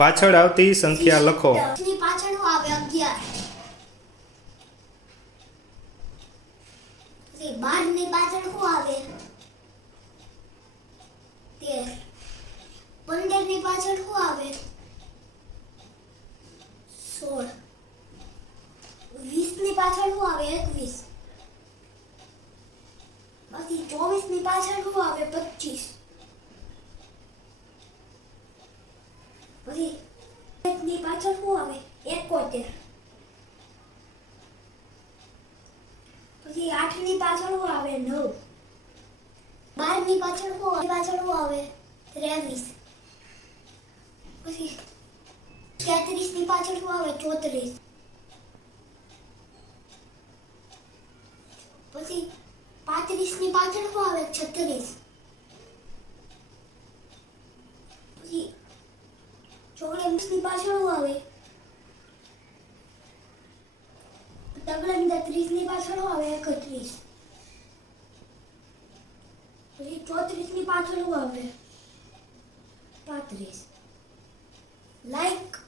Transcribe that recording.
પાછળ આવતી સંખ્યા લખો. 10 ની પાછળ શું આવે 11. પછી 12 ની પાછળ શું આવે 13. 15 ની પાછળ શું આવે 16. 20 ની પાછળ શું આવે 21. પછી 24 ની પાછળ શું આવે 25. પછી 1 ની પાછળ શું આવે 71. પછી 8 ની પાછળ શું આવે 9. 12 ની પાછળ શું આવે 23. પછી 33 ની પાછળ શું આવે 34. પછી 35 ની પાછળ શું આવે 36. પછી 44 ની પાછળ શું આવે 30 ની પાછળ શું આવે 31. પછી 34 ની પાછળ શું આવે 35. લાઈક